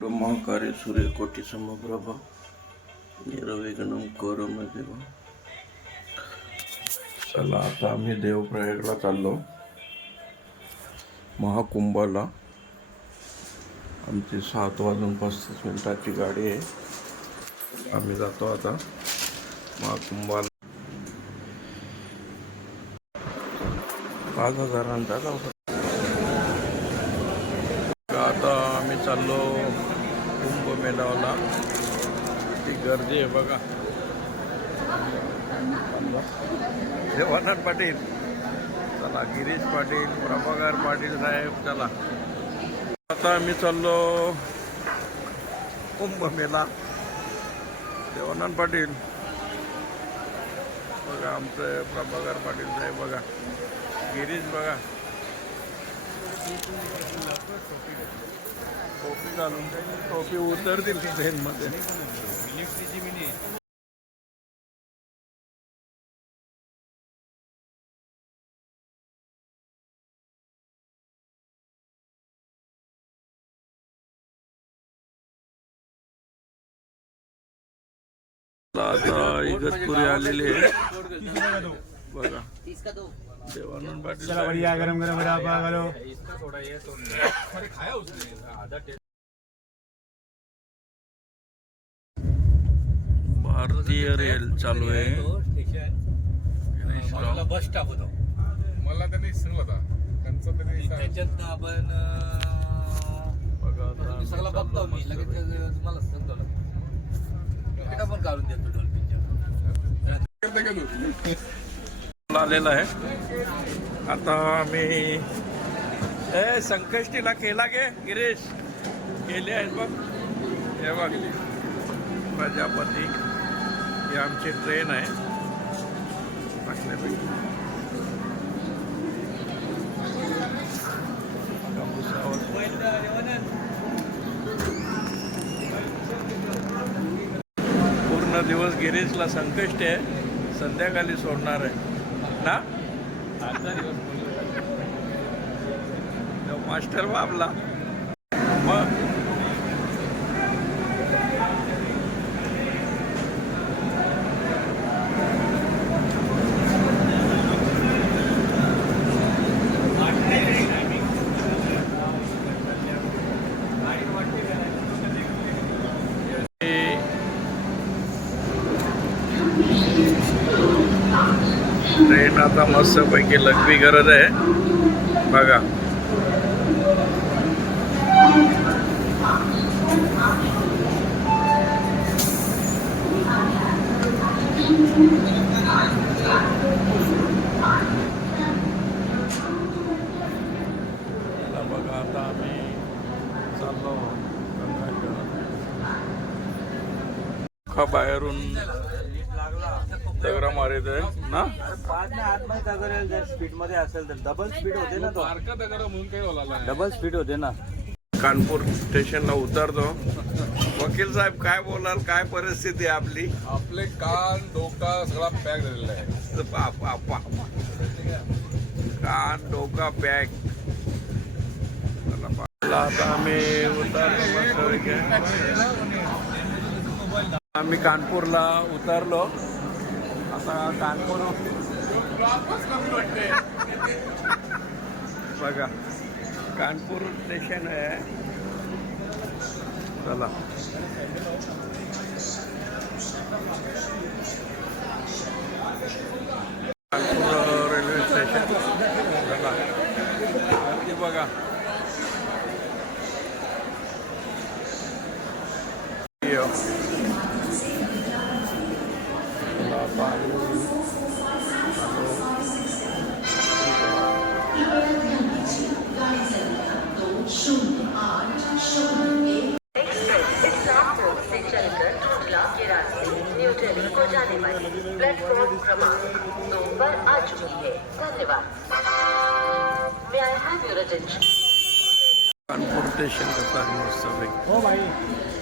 ब्रह्माकारे सूर्यकोटी समप्रभ निरविघ्नं chrome देव। चला आता आम्ही देवप्रयागला चाललो. महाकुंभाला. आमची सात वाजून पस्तीस मिनिटाची गाडी आहे. आम्ही जातो आता महाकुंभाला. पाच हजारांचा आता आम्ही चाललो कुंभमेळाला. ती गर्दी आहे बघा. देवानंद पाटील. चला गिरीश पाटील प्रभाकर पाटील साहेब चला. आता आम्ही चाललो कुंभमेळा. देवानंद पाटील. बघा आमचे प्रभाकर पाटील साहेब बघा. गिरीश बघा. टोपी घालून टोपी उतरतील ट्रेनमध्ये आता इगतपुरी आलेली आहे. बघा. देवानंद पाटील चला बढ़िया गरम गरम वड़ा पाव करो भारतीय रेल चालू आहे मला बस स्टॉप होतो मला त्यांनी सांगलं होता त्यांचं त्यांनी त्याच्यात आपण बघा सगळं बघतो मी लगेच. तुम्हाला सांगतो ना तिकीट पण काढून देतो डॉल्फिनच्या तू? आलेला आहे. आता आम्ही ए संकष्टीला केला गे गिरीश. केले आहेत बघ. हे बघ. प्रजापती ही आमची ट्रेन आहे. पूर्ण दिवस गिरीशला संकष्ट आहे. संध्याकाळी सोडणार आहे. ना मास्टर बाबला. मग हे ट्रेन आता मस्तपैकी लघवी करत आहे. बघा. बघा आता आम्ही चाललो बाहेरून दगडा मारित आहे ना? पाच ने आतमध्ये दगड जर स्पीडमध्ये असेल तर डबल स्पीड होते ना तो. बारका दगड म्हणून काही नाही. डबल स्पीड होते ना. कानपूर स्टेशनला उतरतो. वकील साहेब काय बोलाल काय परिस्थिती आहे आपली? आपले कान डोका सगळा पॅक झालेला आहे. कान डोका पॅक चला आता आम्ही उतरलो मस्तपैकी. आम्ही कानपूरला उतरलो. आता कानपूर बघा कानपूर स्टेशन आहे. चला. कानपूर रेल्वे स्टेशन चला. बघा. प्लेटफॉर्म क्रमांक दो पर आ चुकी है धन्यवाद May I स्टेशन कसं आहे मस्तपैकी हो भाई